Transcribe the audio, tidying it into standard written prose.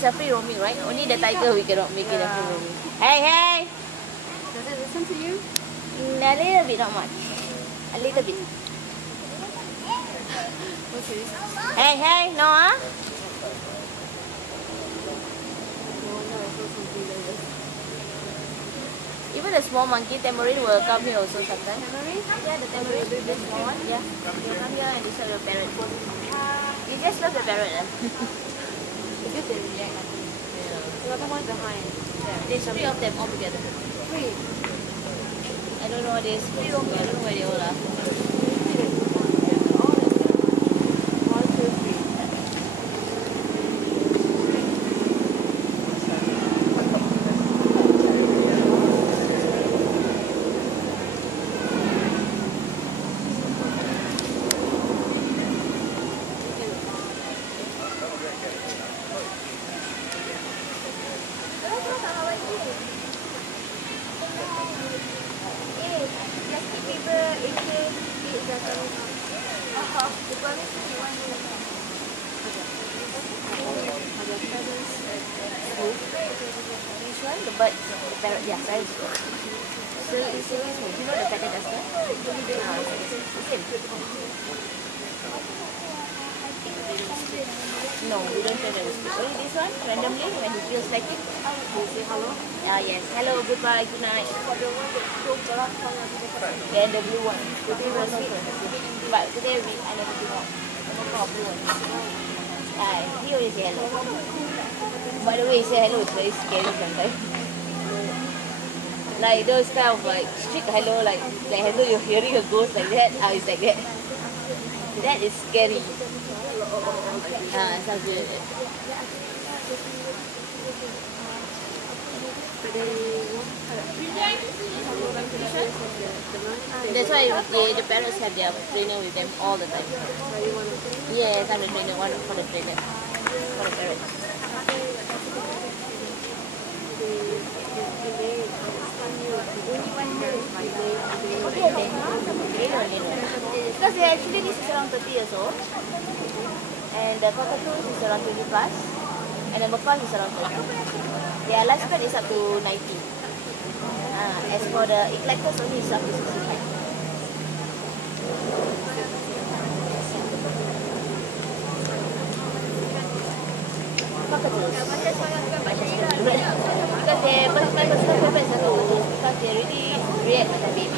is a free roaming, right? Only the tiger we cannot make it a free roaming. Hey, hey! Does it listen to you? A little bit, not much. A little bit. Okay. Hey, hey, no, huh? Even the small monkey, tamarind, will come here also sometimes. Tamarind? Yeah, the tamarind, the small one. Yeah, they'll come here and disturb the parrot. You just love the parrot, Because they react, I think. Yeah. The other one's behind. Yeah. There's three of them all together. Three. I don't know, there's three roaming, I don't know where they all are. One, two, three. Which one? The bird, the parrot, yeah, very small. So it's very small. You know the feather duster? It's the same. No, we don't play with speak. Only this one, randomly, when he feels like it. You say hello? Yes. Hello, goodbye, good night. Then the blue one. Today was also but today I never do more. I never call blue one. He always say hello. By the way, he say hello is very scary sometimes. Like those kind of like strict hello, like hello, you're hearing a ghost like that. It's like that. That is scary. Sounds good. That's why the parents have their trainer with them all the time. Yes, I'm the trainer, one for the trainer, for the parents. Because they actually this is around 30 years old, and the cockatoos is around 20 plus, and the macaw is around 30. Their lifespan is up to 90. As for the eclectus, only is up to 65. Cockatoos. Because their personal favorite is the cockatoos because they really react with the baby.